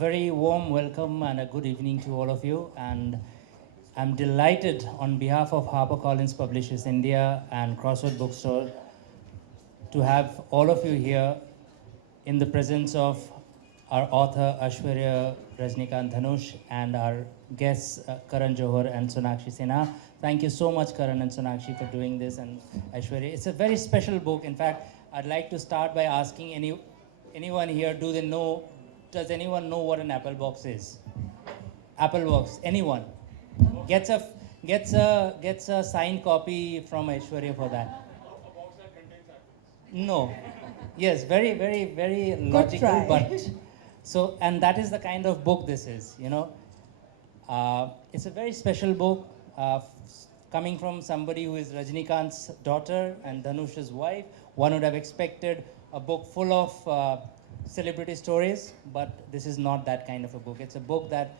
very warm welcome and a good evening to all of you. And I'm delighted on behalf of HarperCollins Publishers India and Crossword Bookstore to have all of you here in the presence of our author Aishwarya Dhanush and our guests Karan Johar and Sonakshi Sinha. Thank you so much, Karan and Sonakshi, for doing this. And Aishwarya, it's a very special book. In fact, I'd like to start by asking anyone here, does anyone know what an apple box is? Apple box, anyone? Gets a signed copy from Aishwarya for that. No. Yes, very, very, very logical, but so, and that is the kind of book this is, you know. It's a very special book coming from somebody who is Rajinikanth's daughter and Dhanush's wife. One would have expected a book full of celebrity stories, but this is not that kind of a book. It's a book that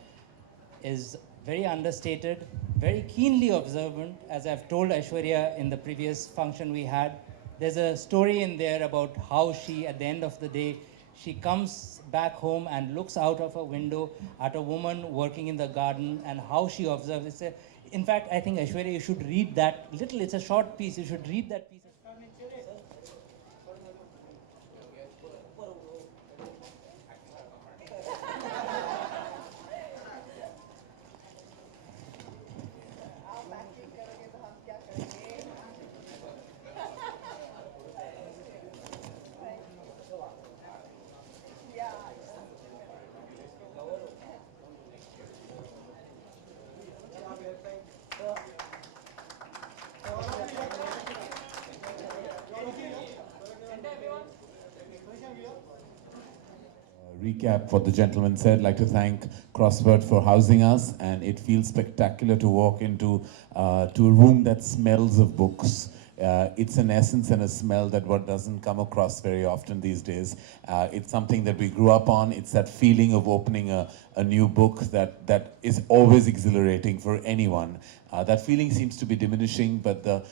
is very understated, very keenly observant, as I've told Aishwarya in the previous function we had. There's a story in there about how she, at the end of the day, she comes back home and looks out of a window at a woman working in the garden and how she observes. In fact, I think, Aishwarya, you should read that little, it's a short piece, you should read that piece. Recap what the gentleman said. I'd like to thank Crossword for housing us, and it feels spectacular to walk into to a room that smells of books. It's an essence and a smell that what doesn't come across very often these days. It's something that we grew up on. It's that feeling of opening a new book that is always exhilarating for anyone. That feeling seems to be diminishing, but the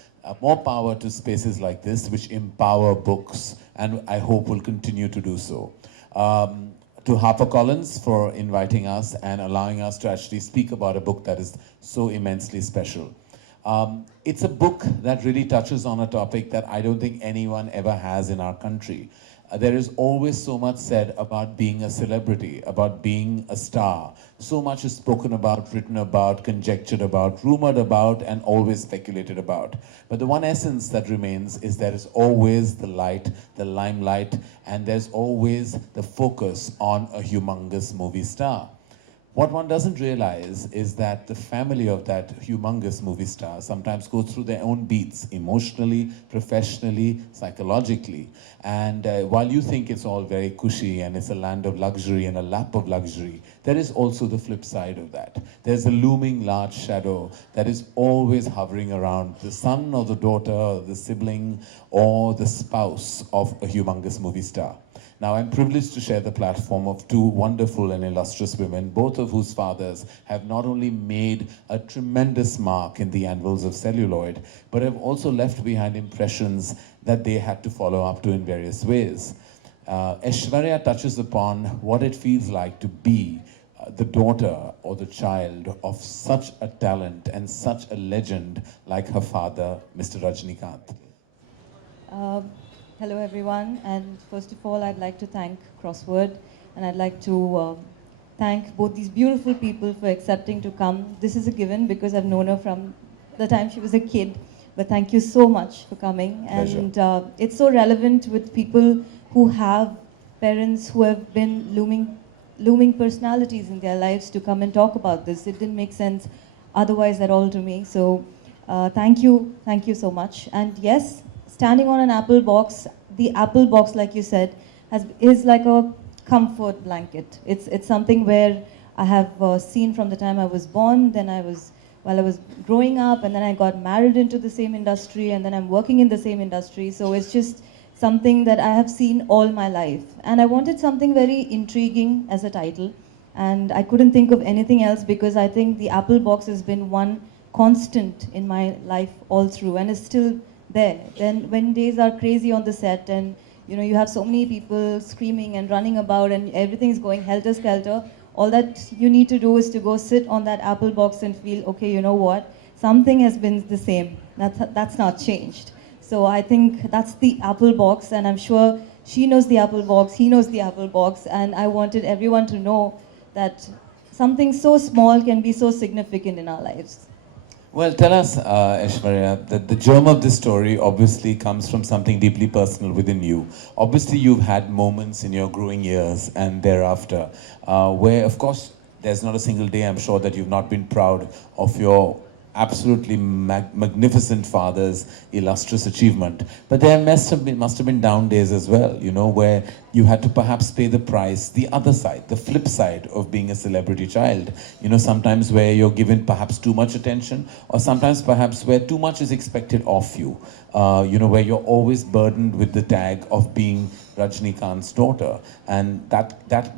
more power to spaces like this, which empower books, and I hope will continue to do so. To HarperCollins for inviting us and allowing us to actually speak about a book that is so immensely special. It's a book that really touches on a topic that I don't think anyone ever has in our country. There is always so much said about being a celebrity, about being a star. So much is spoken about, written about, conjectured about, rumored about, and always speculated about. But the one essence that remains is there is always the light, the limelight, and there's always the focus on a humongous movie star. What one doesn't realize is that the family of that humongous movie star sometimes goes through their own beats, emotionally, professionally, psychologically. And while you think it's all very cushy and it's a land of luxury and a lap of luxury, there is also the flip side of that. There's a looming large shadow that is always hovering around the son or the daughter or the sibling or the spouse of a humongous movie star. Now, I'm privileged to share the platform of two wonderful and illustrious women, both of whose fathers have not only made a tremendous mark in the anvils of celluloid, but have also left behind impressions that they had to follow up to in various ways. Aishwarya touches upon what it feels like to be the daughter or the child of such a talent and such a legend like her father, Mr. Rajinikanth. Hello everyone, and first of all I'd like to thank Crossword, and I'd like to thank both these beautiful people for accepting to come. This is a given because I've known her from the time she was a kid, but thank you so much for coming. Pleasure. And it's so relevant with people who have parents who have been looming personalities in their lives to come and talk about this. It didn't make sense otherwise at all to me, so thank you so much. And yes, standing on an apple box, the apple box, like you said, is like a comfort blanket. It's something where I have seen from the time I was born, then while I was growing up, and then I got married into the same industry, and then I'm working in the same industry. So it's just something that I have seen all my life. And I wanted something very intriguing as a title, and I couldn't think of anything else because I think the apple box has been one constant in my life all through, and is still there. Then when days are crazy on the set and you have so many people screaming and running about and everything's going helter-skelter, All that you need to do is to go sit on that apple box and feel, okay, you know what? Something has been the same. That's not changed. So I think that's the apple box, and I'm sure she knows the apple box, he knows the apple box, and I wanted everyone to know that something so small can be so significant in our lives. Well, tell us, Aishwarya, that the germ of this story obviously comes from something deeply personal within you. Obviously, you've had moments in your growing years and thereafter where, of course, there's not a single day, I'm sure, that you've not been proud of your absolutely magnificent father's illustrious achievement. But there must have been down days as well, you know, where you had to perhaps pay the price, the other side, the flip side of being a celebrity child. You know, sometimes where you're given perhaps too much attention, or sometimes perhaps where too much is expected of you. You know, where you're always burdened with the tag of being Rajinikanth's daughter. And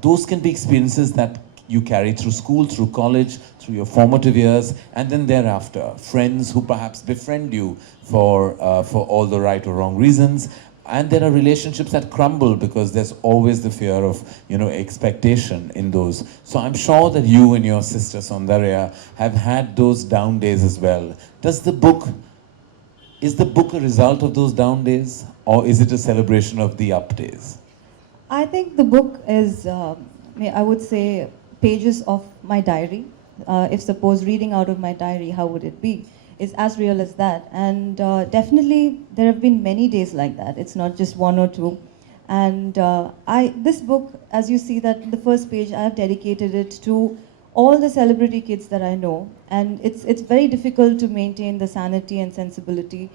those can be experiences that you carry through school, through college, through your formative years, and then thereafter, friends who perhaps befriend you for all the right or wrong reasons, and there are relationships that crumble because there's always the fear of, you know, expectation in those. So I'm sure that you and your sister Saundarya have had those down days as well. Is the book a result of those down days, or is it a celebration of the up days? I think the book is, I would say, pages of my diary. If suppose reading out of my diary, how would it be? It's as real as that. And definitely there have been many days like that. It's not just one or two. And this book, as you see that in the first page, I have dedicated it to all the celebrity kids that I know. And it's very difficult to maintain the sanity and sensibility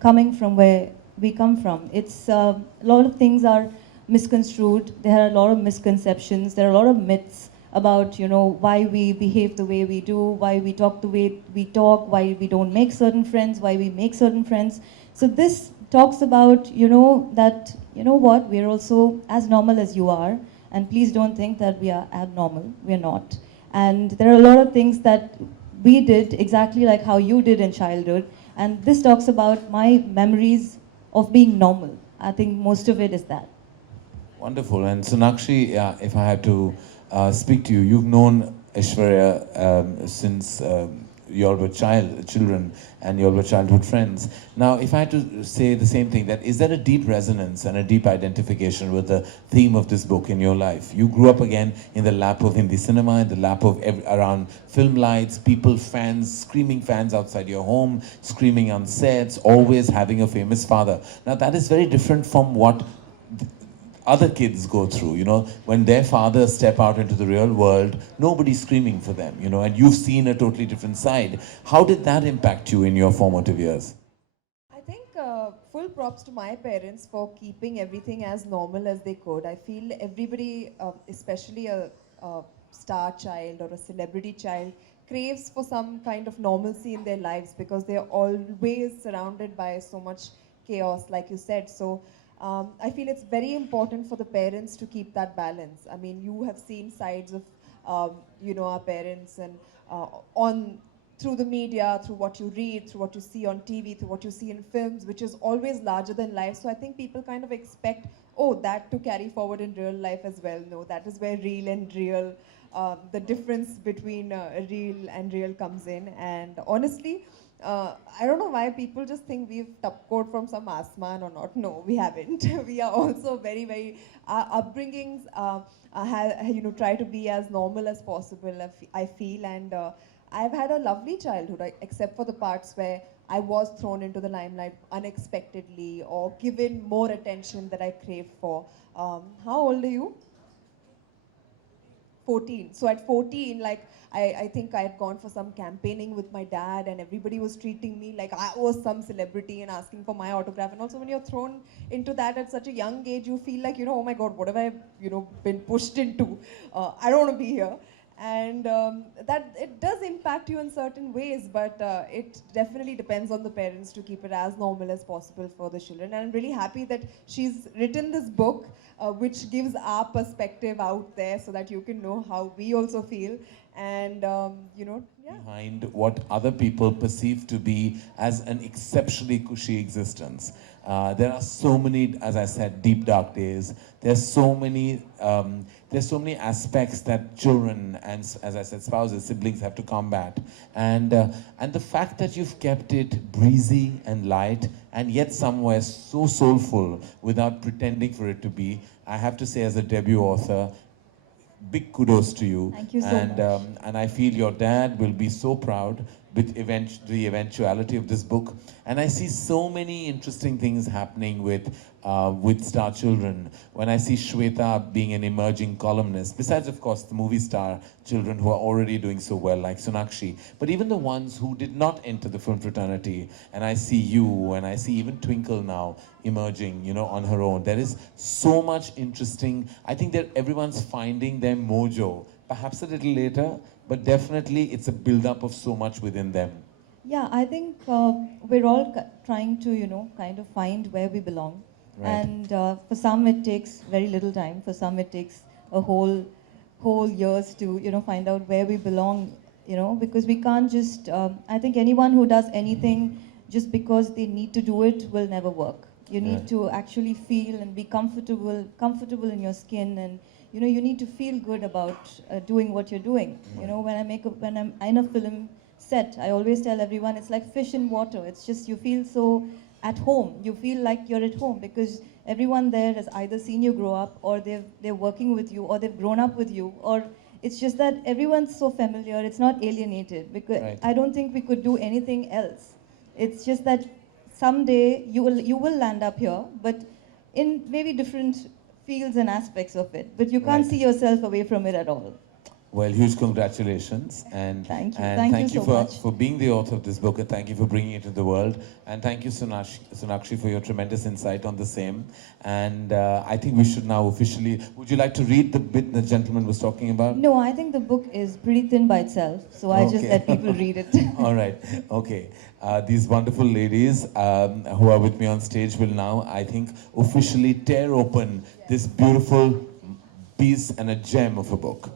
coming from where we come from. It's a lot of things are misconstrued. There are a lot of misconceptions. There are a lot of myths about, you know, why we behave the way we do, why we talk the way we talk, why we don't make certain friends, why we make certain friends. So this talks about, you know, that, you know what, we're also as normal as you are, and please don't think that we are abnormal. We're not. And there are a lot of things that we did exactly like how you did in childhood, and this talks about my memories of being normal. I think most of it is that. Wonderful. And Sonakshi, if I had to speak to you, you've known Aishwarya since you all were children, and you all were childhood friends. Now, if I had to say the same thing, that is there a deep resonance and a deep identification with the theme of this book in your life? You grew up again in the lap of Hindi cinema, in the lap of around film lights, people, fans, screaming fans outside your home, screaming on sets, always having a famous father. Now, that is very different from what other kids go through, you know, when their fathers step out into the real world, nobody's screaming for them, you know, and you've seen a totally different side. How did that impact you in your formative years? I think full props to my parents for keeping everything as normal as they could. I feel everybody, especially a star child or a celebrity child, craves for some kind of normalcy in their lives because they're always surrounded by so much chaos, like you said. So I feel it's very important for the parents to keep that balance. I mean, you have seen sides of, you know, our parents and through the media, through what you read, through what you see on TV, through what you see in films, which is always larger than life. So I think people kind of expect, oh, that to carry forward in real life as well. No, that is where real and real, the difference between real and real comes in. And honestly, I don't know why people just think we've tupcoed from some asman or not. No, we haven't. We are also very, very, our upbringings, you know, try to be as normal as possible, I feel. And I've had a lovely childhood, except for the parts where I was thrown into the limelight unexpectedly or given more attention that I craved for. How old are you? 14. So at 14, like, I think I had gone for some campaigning with my dad and everybody was treating me like I was some celebrity and asking for my autograph. And also when you're thrown into that at such a young age, you feel like, you know, oh my God, what have I, you know, been pushed into? I don't want to be here. And that it does impact you in certain ways, but it definitely depends on the parents to keep it as normal as possible for the children. And I'm really happy that she's written this book, which gives our perspective out there so that you can know how we also feel. And, you know, yeah. Behind what other people perceive to be as an exceptionally cushy existence. There are so many, as I said, deep dark days. There's so many there's so many aspects that children and, as I said, spouses, siblings have to combat. And the fact that you've kept it breezy and light and yet somewhere so soulful without pretending for it to be, I have to say as a debut author, big kudos to you. Thank you so much. And I feel your dad will be so proud with the eventuality of this book. And I see so many interesting things happening with Star Children. When I see Shweta being an emerging columnist, besides of course the movie star children who are already doing so well like Sonakshi, but even the ones who did not enter the film fraternity, and I see you, and I see even Twinkle now emerging, you know, on her own. There is so much interesting. I think that everyone's finding their mojo, perhaps a little later, but definitely it's a build-up of so much within them. Yeah, I think we're all trying to, you know, kind of find where we belong. Right. And for some it takes very little time. For some it takes a whole years to, you know, find out where we belong, you know, because we can't just, I think anyone who does anything just because they need to do it will never work. You need to actually feel and be comfortable in your skin, and you know, you need to feel good about doing what you're doing. You know, when I'm in a film set, I always tell everyone it's like fish in water. It's just you feel so at home. You feel like you're at home because everyone there has either seen you grow up, or they're working with you, or they've grown up with you, or it's just that everyone's so familiar. It's not alienated, because I don't think we could do anything else. It's just that someday you will land up here, but in maybe different fields and aspects of it. But you can't see yourself away from it at all. Well, huge congratulations, and thank you. And thank you so much for being the author of this book, and thank you for bringing it to the world, and thank you, Sonakshi, for your tremendous insight on the same. And I think we should now officially. Would you like to read the bit the gentleman was talking about? No, I think the book is pretty thin by itself, so I just let people read it. All right. Okay. These wonderful ladies who are with me on stage will now, I think, officially tear open this beautiful piece and a gem of a book.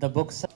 The books